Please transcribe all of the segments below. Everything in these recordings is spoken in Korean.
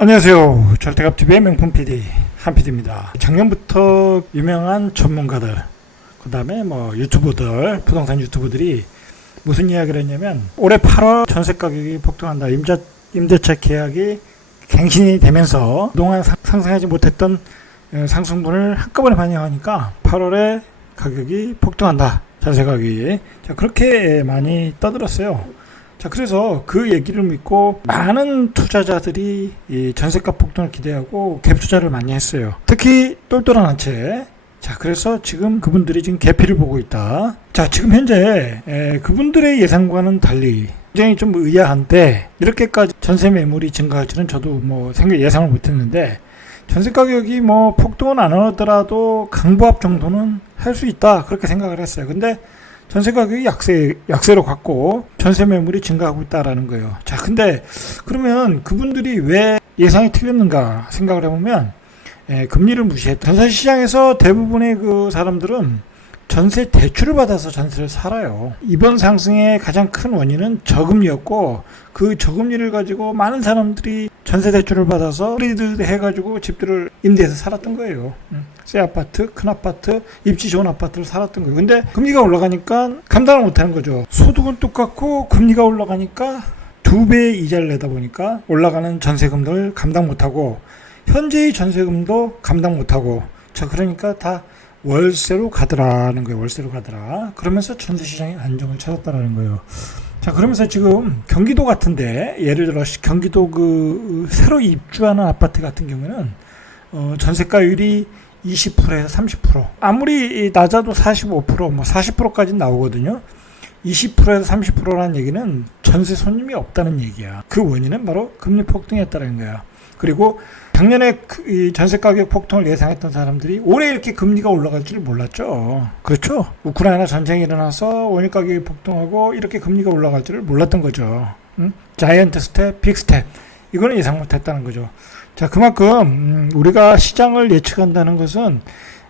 안녕하세요. 절대값TV의 명품 PD 한PD입니다. 작년부터 유명한 전문가들, 그 다음에 유튜버들, 부동산 유튜버들이 무슨 이야기를 했냐면 올해 8월 전세 가격이 폭등한다. 임대차 계약이 갱신이 되면서 그동안 상승하지 못했던 상승분을 한꺼번에 반영하니까 8월에 가격이 폭등한다. 전세 가격이. 자, 그렇게 많이 떠들었어요. 자, 그래서 그 얘기를 믿고 많은 투자자들이 이 전세값 폭등을 기대하고 갭 투자를 많이 했어요. 특히 똘똘한 한 채. 자, 그래서 지금 그분들이 지금 개피를 보고 있다. 자, 지금 현재 그분들의 예상과는 달리 굉장히 좀 의아한데 이렇게까지 전세 매물이 증가할 줄은 저도 예상을 못했는데 전세 가격이 폭등은 안 하더라도 강보합 정도는 할 수 있다 그렇게 생각을 했어요. 근데 전세 가격이 약세로 갔고 전세 매물이 증가하고 있다라는 거예요. 자, 근데 그러면 그분들이 왜 예상이 틀렸는가 생각을 해보면 금리를 무시했다. 전세 시장에서 대부분의 그 사람들은 전세 대출을 받아서 전세를 살아요. 이번 상승의 가장 큰 원인은 저금리였고 그 저금리를 가지고 많은 사람들이 전세 대출을 받아서 프리드 해가지고 집들을 임대해서 살았던 거예요. 새 아파트, 큰 아파트, 입지 좋은 아파트를 살았던 거예요. 근데 금리가 올라가니까 감당을 못하는 거죠. 소득은 똑같고 금리가 올라가니까 2배의 이자를 내다 보니까 올라가는 전세금을 감당 못하고 현재의 전세금도 감당 못하고 자, 그러니까 다 월세로 가더라는 거예요. 월세로 가더라. 그러면서 전세 시장이 안정을 찾았다라는 거예요. 자, 그러면서 지금 경기도 같은데 예를 들어 경기도 그 새로 입주하는 아파트 같은 경우는 전세가율이 20%에서 30% 아무리 낮아도 45% 40%까지 나오거든요. 20%에서 30%라는 얘기는 전세 손님이 없다는 얘기야. 그 원인은 바로 금리 폭등이었다는 거야. 그리고 작년에 이 전세 가격 폭등을 예상했던 사람들이 올해 이렇게 금리가 올라갈 줄 몰랐죠. 그렇죠? 우크라이나 전쟁이 일어나서 원유 가격이 폭등하고 이렇게 금리가 올라갈 줄을 몰랐던 거죠. 자이언트 스텝, 빅 스텝. 이거는 예상 못했다는 거죠. 자, 그만큼 우리가 시장을 예측한다는 것은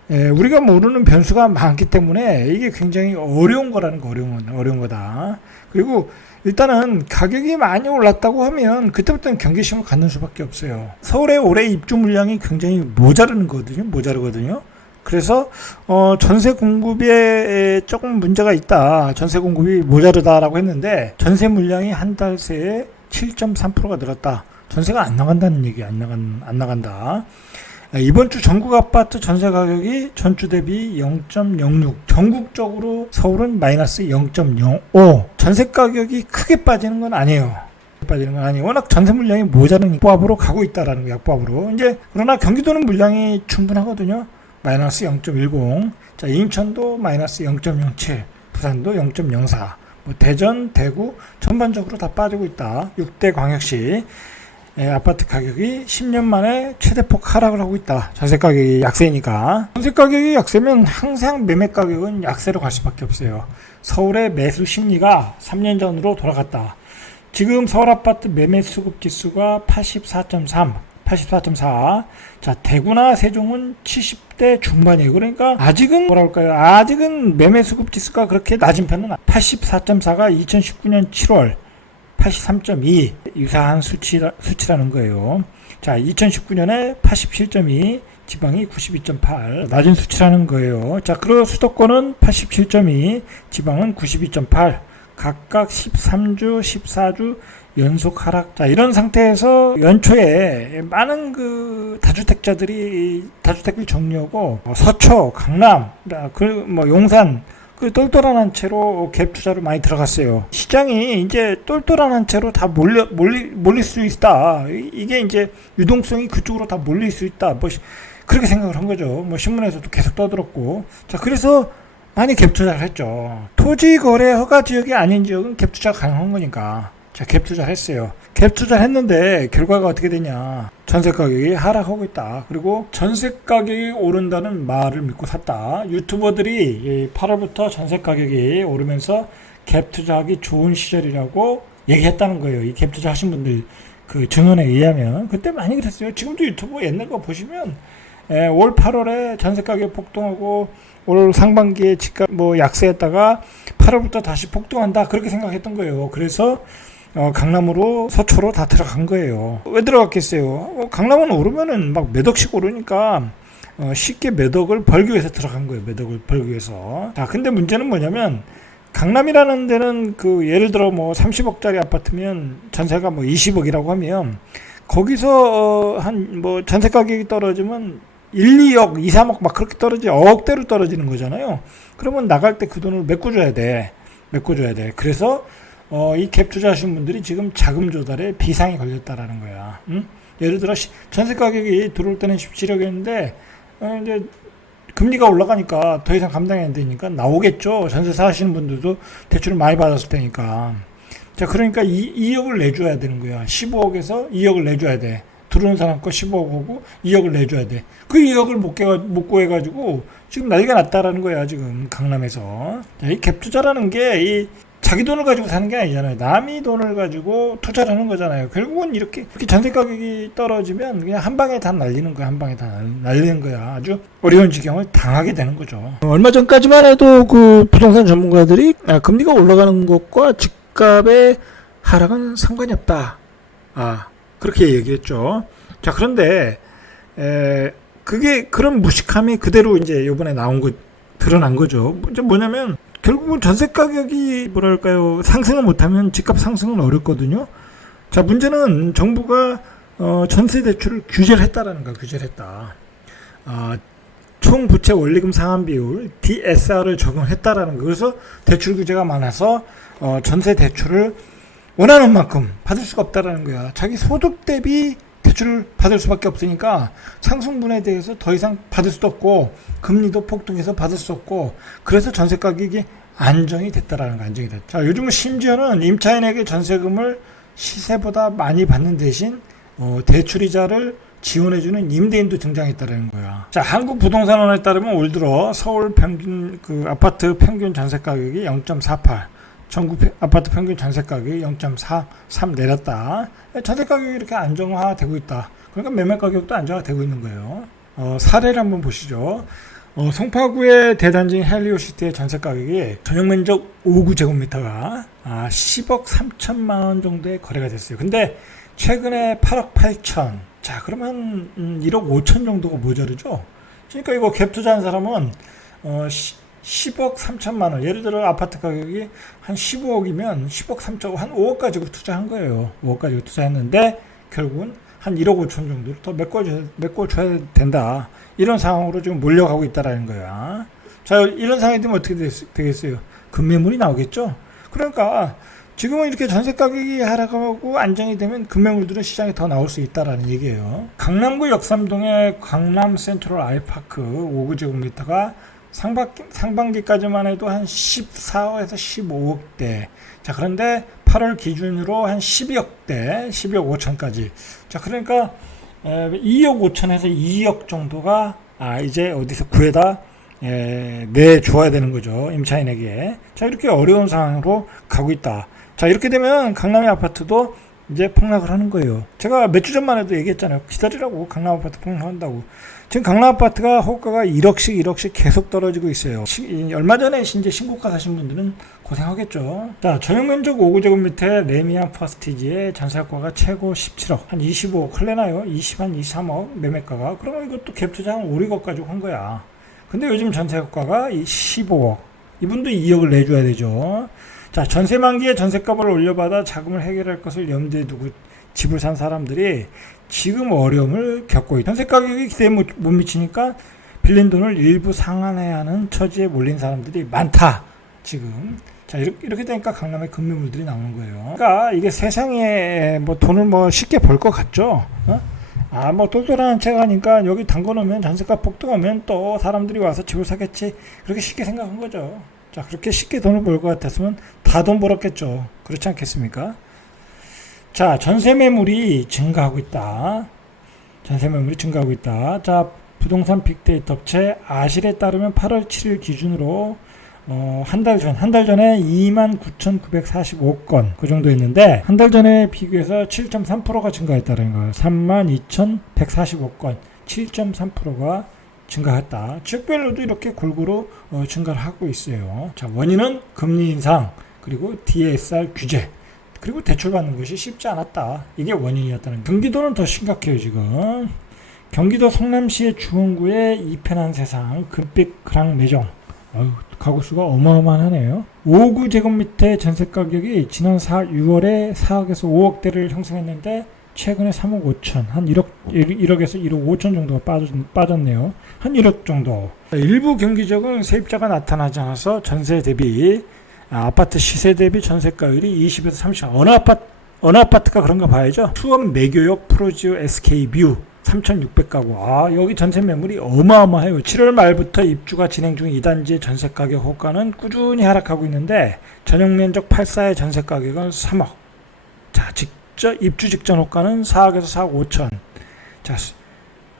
우리가 모르는 변수가 많기 때문에 이게 굉장히 어려운 거라는 거, 어려운 거다. 그리고 일단은 가격이 많이 올랐다고 하면 그때부터는 경계심을 갖는 수밖에 없어요. 서울의 올해 입주 물량이 굉장히 모자르거든요. 그래서 전세 공급에 조금 문제가 있다. 전세 공급이 모자르다라고 했는데 전세 물량이 한 달 새에 7.3%가 늘었다. 전세가 안 나간다는 얘기, 안 나간다. 이번 주 전국 아파트 전세 가격이 전주 대비 0.06, 전국적으로 서울은 마이너스 0.05. 전세 가격이 크게 빠지는 건 아니에요. 워낙 전세 물량이 모자른 약보합으로 가고 있다라는 거, 약보합으로. 이제 그러나 경기도는 물량이 충분하거든요. 마이너스 0.10. 자, 인천도 마이너스 0.07, 부산도 0.04. 대전, 대구 전반적으로 다 빠지고 있다. 6대 광역시. 아파트 가격이 10년 만에 최대폭 하락을 하고 있다. 전세 가격이 약세니까. 전세 가격이 약세면 항상 매매 가격은 약세로 갈 수밖에 없어요. 서울의 매수 심리가 3년 전으로 돌아갔다. 지금 서울 아파트 매매 수급 지수가 84.3, 84.4. 자, 대구나 세종은 70대 중반이에요. 그러니까 아직은 매매 수급 지수가 그렇게 낮은 편은 84.4가 2019년 7월 83.2 유사한 수치라는 거예요. 자, 2019년에 87.2, 지방이 92.8 낮은 수치라는 거예요. 자, 그리고 수도권은 87.2, 지방은 92.8 각각 13주, 14주 연속 하락. 자, 이런 상태에서 연초에 많은 그 다주택자들이 다주택을 정리하고 서초, 강남, 용산 그 똘똘한 한 채로 갭 투자로 많이 들어갔어요. 시장이 이제 똘똘한 한 채로 다 몰릴 수 있다. 이게 이제 유동성이 그쪽으로 다 몰릴 수 있다. 그렇게 생각을 한 거죠. 신문에서도 계속 떠들었고. 자, 그래서 많이 갭 투자를 했죠. 토지 거래 허가 지역이 아닌 지역은 갭 투자가 가능한 거니까. 자, 갭 투자를 했어요. 갭 투자를 했는데 결과가 어떻게 되냐. 전세 가격이 하락하고 있다. 그리고 전세 가격이 오른다는 말을 믿고 샀다. 유튜버들이 8월부터 전세 가격이 오르면서 갭 투자하기 좋은 시절이라고 얘기했다는 거예요. 이 갭 투자 하신 분들 그 증언에 의하면. 그때 많이 그랬어요. 지금도 유튜브 옛날 거 보시면 올 8월에 전세 가격 폭등하고 올 상반기에 집값 약세했다가 8월부터 다시 폭등한다. 그렇게 생각했던 거예요. 그래서 강남으로 서초로 다 들어간 거예요. 왜 들어갔겠어요? 강남은 오르면은 막 몇 억씩 오르니까 쉽게 몇 억을 벌기 위해서 들어간 거예요. 몇 억을 벌기 위해서. 자, 근데 문제는 뭐냐면 강남이라는 데는 예를 들어 뭐 30억짜리 아파트면 전세가 뭐 20억이라고 하면 거기서 한 뭐 전세 가격이 떨어지면 1, 2억, 2, 3억 막 그렇게 억대로 떨어지는 거잖아요. 그러면 나갈 때 그 돈을 메꿔줘야 돼. 그래서 이 갭 투자하신 분들이 지금 자금 조달에 비상이 걸렸다라는 거야. 응? 예를 들어 전세 가격이 들어올 때는 17억이었는데 이제 금리가 올라가니까 더 이상 감당이 안 되니까 나오겠죠. 전세 사시는 분들도 대출을 많이 받았을 테니까. 자, 그러니까 2억을 내줘야 되는 거야. 15억에서 2억을 내줘야 돼. 들어오는 사람 거 15억이고 2억을 내줘야 돼. 그 2억을 못 구해가지고 지금 난리가 났다라는 거야. 지금 강남에서. 자, 이 갭 투자라는 게 자기 돈을 가지고 사는 게 아니잖아요. 남이 돈을 가지고 투자를 하는 거잖아요. 결국은 이렇게 전세 가격이 떨어지면 그냥 한 방에 다 날리는 거야. 한 방에 다 날리는 거야. 아주 어려운 지경을 당하게 되는 거죠. 얼마 전까지만 해도 그 부동산 전문가들이 금리가 올라가는 것과 집값의 하락은 상관이 없다. 그렇게 얘기했죠. 자, 그런데 그게 그런 무식함이 그대로 이제 이번에 드러난 거죠. 이제 뭐냐면 결국은 전세 가격이 상승을 못하면 집값 상승은 어렵거든요. 자, 문제는 정부가 전세 대출을 규제를 했다라는 거야. 총 부채 원리금 상환 비율 DSR을 적용했다라는 거. 그래서 대출 규제가 많아서 전세 대출을 원하는 만큼 받을 수가 없다라는 거야. 자기 소득 대비 대출을 받을 수밖에 없으니까 상승분에 대해서 더 이상 받을 수도 없고 금리도 폭등해서 받을 수 없고 그래서 전세 가격이 안정이 됐다라는 거. 안정이 됐다. 자, 요즘은 심지어는 임차인에게 전세금을 시세보다 많이 받는 대신 대출이자를 지원해주는 임대인도 등장했다는 거야. 자, 한국부동산원에 따르면 올 들어 서울 평균 아파트 평균 전세 가격이 0.48, 전국 아파트 평균 전세 가격이 0.43 내렸다. 전세 가격이 이렇게 안정화되고 있다. 그러니까 매매 가격도 안정화되고 있는 거예요. 사례를 한번 보시죠. 송파구의 대단지인 헬리오시티의 전세 가격이 전용 면적 5구제곱미터가 10억 3천만 원 정도에 거래가 됐어요. 근데 최근에 8억 8천. 자, 그러면 1억 5천 정도가 모자르죠. 그러니까 이거 갭 투자한 사람은 10억 3천만 원. 예를 들어 아파트 가격이 한 15억이면 10억 3천, 한 5억 가지고 투자한 거예요. 5억 가지고 투자했는데 결국은 한 1억 5천 정도를 더 메꿔줘야 된다. 이런 상황으로 지금 몰려가고 있다라는 거야. 자, 이런 상황이 되면 어떻게 되겠어요? 급매물이 나오겠죠? 그러니까 지금은 이렇게 전세 가격이 하락하고 안정이 되면 급매물들은 시장에 더 나올 수 있다라는 얘기예요. 강남구 역삼동의 강남 센트럴 아이파크 5구제곱미터가 상반기까지만 해도 한 14억에서 15억대. 자, 그런데 8월 기준으로 한 12억대, 12억 5천까지. 자, 그러니까 2억 5천에서 2억 정도가 이제 어디서 구해다 내줘야 되는 거죠. 임차인에게. 자, 이렇게 어려운 상황으로 가고 있다. 자, 이렇게 되면 강남의 아파트도 이제 폭락을 하는 거예요. 제가 몇 주 전만 해도 얘기했잖아요. 기다리라고. 강남 아파트 폭락한다고. 지금 강남 아파트가 호가가 1억씩 계속 떨어지고 있어요. 얼마 전에 이제 신고가 사신 분들은 고생하겠죠. 자, 전용 면적 5구제곱미터의 레미안 퍼스티지의 전세가가 최고 17억, 한 25억 할래나요? 23억 매매가가. 그러면 이것도 갭 투자 한 5, 6억 가지고 한 거야. 근데 요즘 전세가가 15억. 이분도 2억을 내줘야 되죠. 자, 전세 만기에 전세값을 올려받아 자금을 해결할 것을 염두에 두고 집을 산 사람들이 지금 어려움을 겪고 있다. 전세 가격이 기대에 못 미치니까 빌린 돈을 일부 상환해야 하는 처지에 몰린 사람들이 많다. 지금. 자, 이렇게 되니까 강남에 급매물들이 나오는 거예요. 그러니까 이게 세상에 뭐 돈을 쉽게 벌 것 같죠? 뭐 똘똘한 채 가니까 여기 담궈놓으면 전세값 폭등하면 또 사람들이 와서 집을 사겠지. 그렇게 쉽게 생각한 거죠. 자, 그렇게 쉽게 돈을 벌 것 같았으면 다 돈 벌었겠죠. 그렇지 않겠습니까? 자, 전세 매물이 증가하고 있다. 자, 부동산 빅데이터 업체 아실에 따르면 8월 7일 기준으로 한 달 전에 29,945건 그 정도 했는데 한 달 전에 비교해서 7.3%가 증가했다는 거예요. 32,145건 7.3%가 증가했다. 지역별로도 이렇게 골고루 증가를 하고 있어요. 자, 원인은 금리 인상 그리고 DSR 규제 그리고 대출받는 것이 쉽지 않았다. 이게 원인이었다는 거예요. 경기도는 더 심각해요. 지금 경기도 성남시의 주원구에 이편한 세상 금빛 그랑 매정. 가구수가 어마어마하네요. 5구 제곱미터 전세 가격이 지난 6월에 4억에서 5억대를 형성했는데 최근에 3억 5천, 한 1억에서 1억 5천 정도가 빠졌네요. 한 1억 정도. 일부 경기적인 세입자가 나타나지 않아서 전세 대비, 아파트 시세 대비 전세가율이 20에서 30. 어느 아파트가 그런가 봐야죠. 수원 매교역 프로지오 SK뷰 3,600가구. 여기 전세 매물이 어마어마해요. 7월 말부터 입주가 진행 중 2단지의 전세 가격 호가는 꾸준히 하락하고 있는데 전용 면적 8사의 전세 가격은 3억. 자, 입주 직전 호가는 4억에서 4억 5천. 자,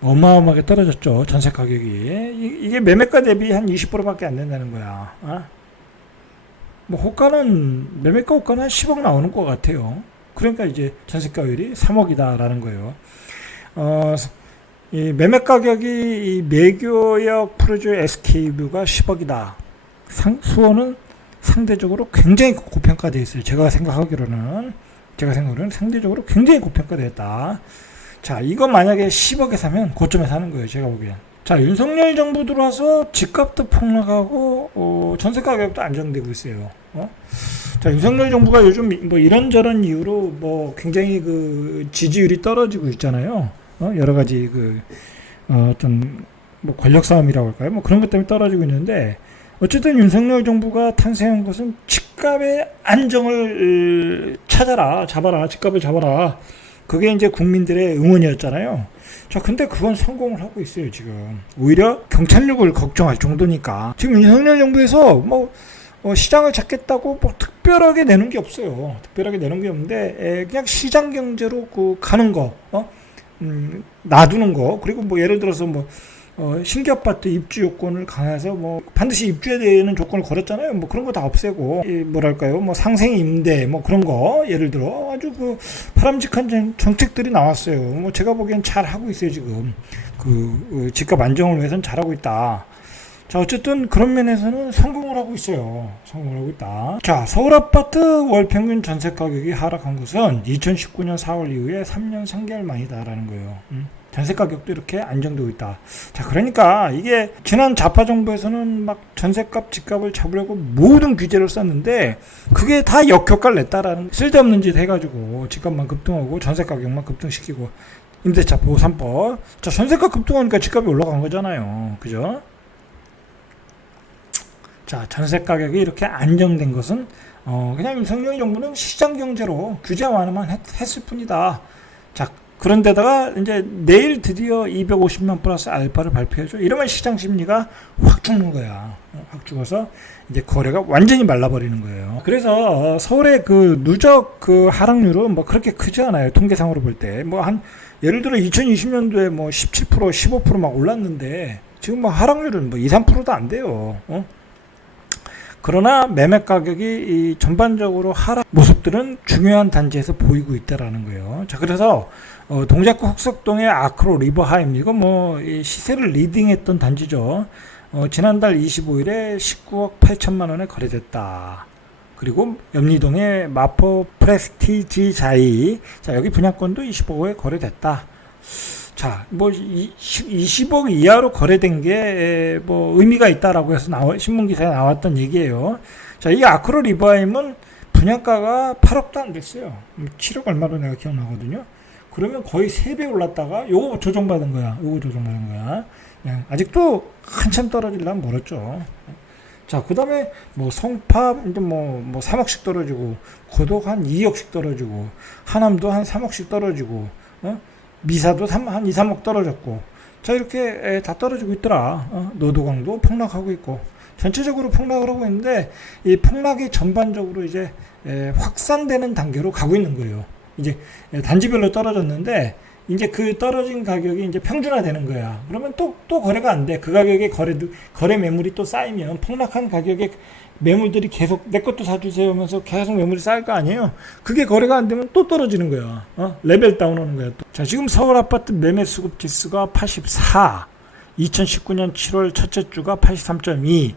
어마어마하게 떨어졌죠. 전세 가격이. 이게 매매가 대비 한 20%밖에 안 된다는 거야. 뭐 호가는 매매가 호가는 한 10억 나오는 것 같아요. 그러니까 이제 전세가율이 3억이다라는 거예요. 이 매매 가격이 이 매교역 프로지오 SK뷰가 10억이다. 수원은 상대적으로 굉장히 고평가되어 있어요. 제가 생각하기로는 상대적으로 굉장히 고평가되었다. 자, 이거 만약에 10억에 사면 고점에 사는 거예요. 제가 보기엔. 자, 윤석열 정부 들어와서 집값도 폭락하고 전세 가격도 안정되고 있어요. 자, 윤석열 정부가 요즘 뭐 이런저런 이유로 뭐 굉장히 그 지지율이 떨어지고 있잖아요. 여러 가지 좀 뭐 권력 싸움이라고 할까요? 뭐 그런 것 때문에 떨어지고 있는데 어쨌든 윤석열 정부가 탄생한 것은 집값의 안정을 잡아라. 집값을 잡아라. 그게 이제 국민들의 응원이었잖아요. 자, 근데 그건 성공을 하고 있어요, 지금. 오히려 경찰력을 걱정할 정도니까. 지금 윤석열 정부에서 시장을 잡겠다고 뭐 특별하게 내는 게 없어요. 특별하게 내는 게 없는데, 그냥 시장 경제로 가는 거, 놔두는 거, 그리고 뭐 예를 들어서 신규 아파트 입주 요건을 강화해서 반드시 입주해야 되는 조건을 걸었잖아요. 뭐 그런 거 다 없애고, 뭐랄까요, 상생 임대, 그런 거, 예를 들어 아주 바람직한 정책들이 나왔어요. 제가 보기엔 잘 하고 있어요, 지금. 집값 안정을 위해서는 잘하고 있다. 자, 어쨌든 그런 면에서는 성공을 하고 있어요. 성공을 하고 있다. 자, 서울 아파트 월 평균 전세 가격이 하락한 것은 2019년 4월 이후에 3년 3개월 만이다라는 거예요. 전세 가격도 이렇게 안정되고 있다. 자, 그러니까 이게 지난 좌파 정부에서는 막 전세값, 집값을 잡으려고 모든 규제를 썼는데 그게 다 역효과를 냈다라는, 쓸데없는 짓 해가지고 집값만 급등하고 전세 가격만 급등시키고, 임대차 보호 3법. 자, 전세가 급등하니까 집값이 올라간 거잖아요. 그죠? 자, 전세 가격이 이렇게 안정된 것은 그냥 윤석열 정부는 시장 경제로 규제 완화만 했을 뿐이다. 자, 그런데다가 이제 내일 드디어 250만 플러스 알파를 발표해줘. 이러면 시장 심리가 확 죽는 거야. 확 죽어서 이제 거래가 완전히 말라버리는 거예요. 그래서 서울의 누적 하락률은 그렇게 크지 않아요. 통계상으로 볼 때. 예를 들어 2020년도에 17%, 15% 막 올랐는데 지금 하락률은 2, 3%도 안 돼요. 그러나 매매 가격이 전반적으로 하락 모습들은 중요한 단지에서 보이고 있다라는 거예요. 자, 그래서 동작구 흑석동의 아크로 리버하임, 이거 시세를 리딩했던 단지죠. 지난달 25일에 19억 8천만 원에 거래됐다. 그리고 염리동의 마포 프레스티지 자이, 자, 여기 분양권도 25억에 거래됐다. 자, 20억 이하로 거래된 게 의미가 있다라고 해서 신문 기사에 나왔던 얘기예요. 자, 이 아크로 리버하임은 분양가가 8억도 안 됐어요. 7억 얼마로 내가 기억나거든요. 그러면 거의 3배 올랐다가 요거 조정받은 거야. 아직도 한참 떨어지려면 멀었죠. 자, 그 다음에 성파 이제 3억씩 떨어지고, 고덕 한 2억씩 떨어지고, 하남도 한 3억씩 떨어지고, 미사도 한 2, 3억 떨어졌고, 자, 이렇게 다 떨어지고 있더라. 노도강도 폭락하고 있고, 전체적으로 폭락을 하고 있는데, 이 폭락이 전반적으로 이제 확산되는 단계로 가고 있는 거예요. 이제 단지별로 떨어졌는데, 이제 그 떨어진 가격이 이제 평준화되는 거야. 그러면 또 거래가 안 돼. 그 가격에 거래 매물이 또 쌓이면 폭락한 가격에 매물들이 계속 내 것도 사주세요 하면서 계속 매물이 쌓일 거 아니에요. 그게 거래가 안 되면 또 떨어지는 거야. 레벨 다운 오는 거야. 또. 자, 지금 서울 아파트 매매 수급 지수가 84, 2019년 7월 첫째 주가 83.2,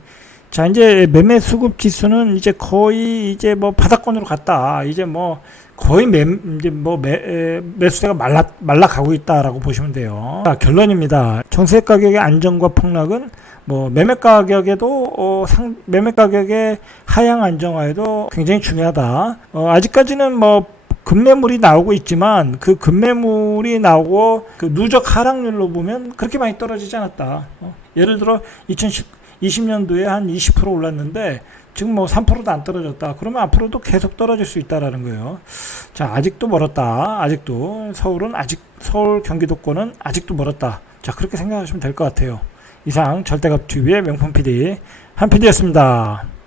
자, 이제 매매 수급 지수는 이제 거의 이제 뭐 바닥권으로 갔다. 이제 뭐 거의 매수세가 말라가고 있다라고 보시면 돼요. 자, 결론입니다. 정세 가격의 안정과 폭락은 뭐 매매 가격에도 매매 가격의 하향 안정화에도 굉장히 중요하다. 아직까지는 뭐 급매물이 나오고 있지만 그 급매물이 나오고 그 누적 하락률로 보면 그렇게 많이 떨어지지 않았다. 예를 들어 2020년도에 한 20% 올랐는데 지금 뭐 3%도 안 떨어졌다. 그러면 앞으로도 계속 떨어질 수 있다라는 거예요. 자, 아직도 멀었다. 아직도 서울 경기도권은 아직도 멀었다. 자, 그렇게 생각하시면 될 것 같아요. 이상 절대값TV의 명품 PD 한 PD였습니다.